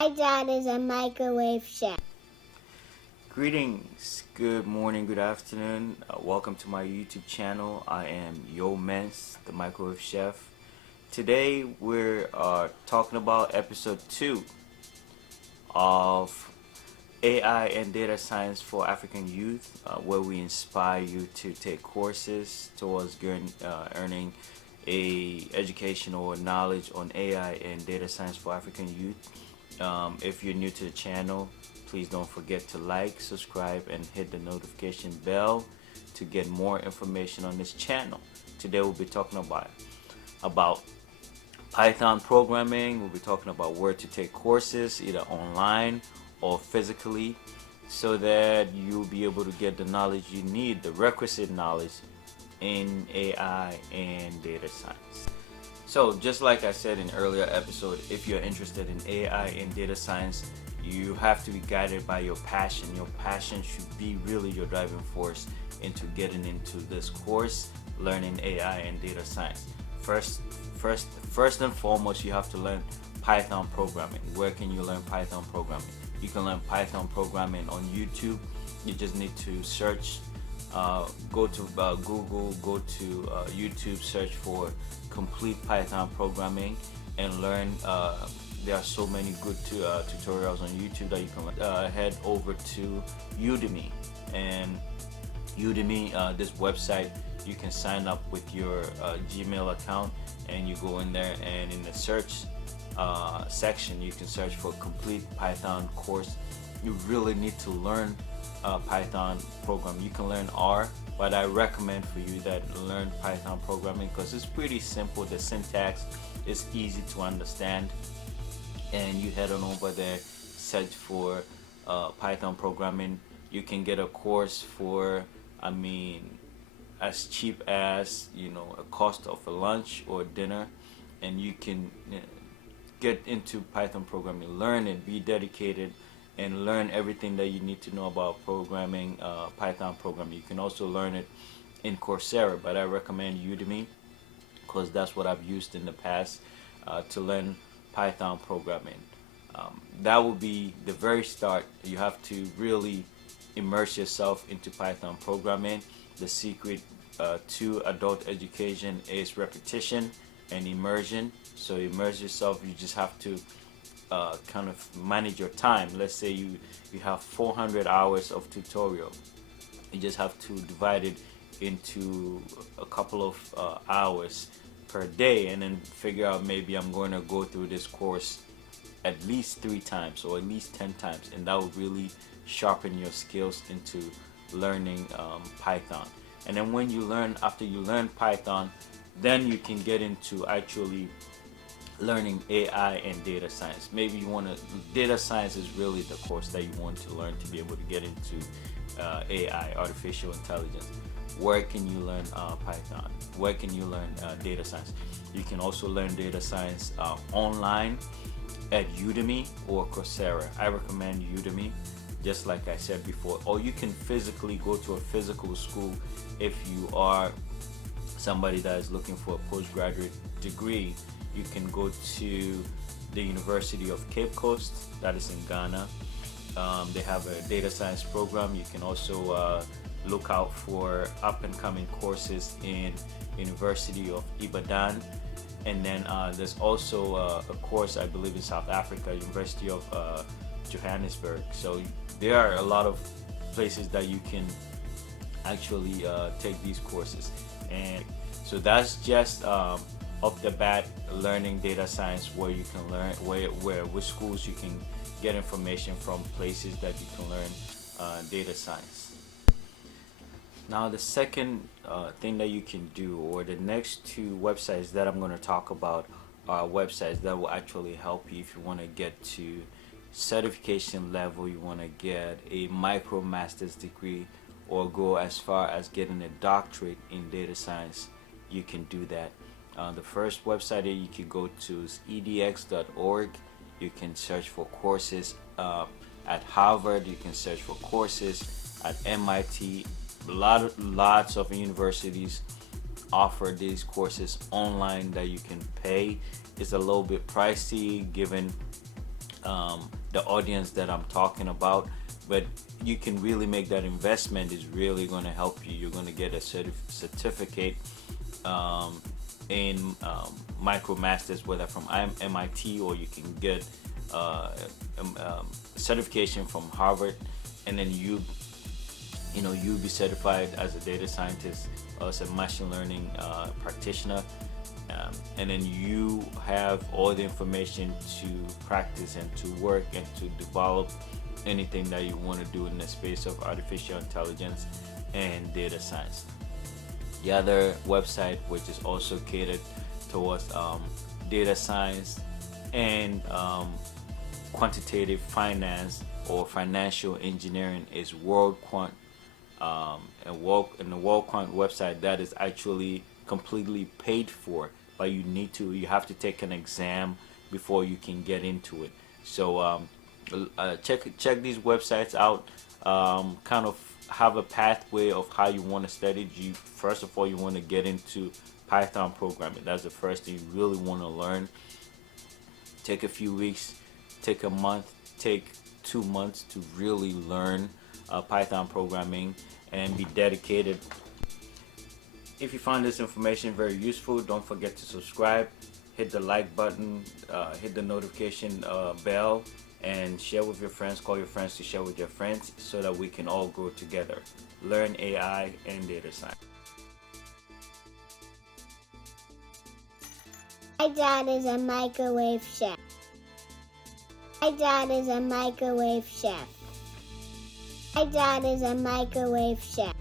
My dad is a microwave chef. Greetings, good morning, good afternoon. Welcome to my YouTube channel. I am Yeomens, the microwave chef. Today we're talking about episode 2 of AI and data science for African youth, where we inspire you to take courses towards earning a education or knowledge on AI and data science for African youth. If you're new to the channel, please don't forget to like, subscribe, and hit the notification bell to get more information on this channel. Today we'll be talking about Python programming. We'll be talking about where to take courses, either online or physically, so that you'll be able to get the knowledge you need, the requisite knowledge in AI and data science. So just like I said in earlier episode, if you're interested in AI and data science, you have to be guided by your passion. Your passion should be really your driving force into getting into this course, learning AI and data science. First and foremost, you have to learn Python programming. Where can you learn Python programming? You can learn Python programming on YouTube. You just need to search, go to Google, go to YouTube, search for complete Python programming and learn. There are so many good tutorials on YouTube that you can head over to Udemy. And Udemy, this website, you can sign up with your Gmail account, and you go in there, and in the search section you can search for complete Python course. You really need to learn Python programming. You can learn R, but I recommend for you that learn Python programming because it's pretty simple. The syntax is easy to understand, and you head on over there, search for Python programming. You can get a course for, as cheap as a cost of a lunch or dinner, and you can get into Python programming, learn it, be dedicated, and learn everything that you need to know about programming, Python programming. You can also learn it in Coursera, but I recommend Udemy because that's what I've used in the past to learn Python programming. That will be the very start. You have to really immerse yourself into Python programming. The secret to adult education is repetition and immersion. So immerse yourself. You just have to kind of manage your time. Let's say you have 400 hours of tutorial. You just have to divide it into a couple of hours per day, and then figure out, maybe I'm going to go through this course at least 3 times or at least 10 times, and that will really sharpen your skills into learning Python. And then after you learn Python, then you can get into actually learning AI and data science. Maybe data science is really the course that you want to learn to be able to get into AI, artificial intelligence. Where can you learn Python? Where can you learn data science? You can also learn data science online at Udemy or Coursera. I recommend Udemy, just like I said before. Or you can physically go to a physical school if you are somebody that is looking for a postgraduate degree. You can go to the University of Cape Coast, that is in Ghana. They have a data science program. You can also look out for up-and-coming courses in University of Ibadan. And then there's also a course, I believe, in South Africa, University of Johannesburg. So there are a lot of places that you can actually take these courses. And so that's just off the bat, learning data science, where you can learn which schools you can get information from, places that you can learn data science. Now the second thing that you can do, or the next 2 websites that I'm going to talk about, are websites that will actually help you if you want to get to certification level, you want to get a micro master's degree, or go as far as getting a doctorate in data science. You can do that. The first website that you can go to is edx.org. You can search for courses at Harvard. You can search for courses at MIT. Lots of universities offer these courses online that you can pay. It's a little bit pricey given the audience that I'm talking about, but you can really make that investment. Is really going to help you. You're going to get a certificate in MicroMasters, whether from MIT, or you can get certification from Harvard, and then you'll be certified as a data scientist or as a machine learning practitioner, and then you have all the information to practice and to work and to develop anything that you want to do in the space of artificial intelligence and data science. The other website, which is also catered towards data science and quantitative finance or financial engineering, is World Quant. And the World Quant website, that is actually completely paid for, but you have to take an exam before you can get into it. So check these websites out. Kind of have a pathway of how you want to study. First of all, you want to get into Python programming. That's the first thing you really want to learn. Take a few weeks, take a month, take 2 months to really learn Python programming and be dedicated. If you find this information very useful, don't forget to subscribe, hit the like button, hit the notification bell, and share with your friends. Call your friends to share with your friends so that we can all grow together. Learn AI and data science. My dad is a microwave chef. My dad is a microwave chef. My dad is a microwave chef.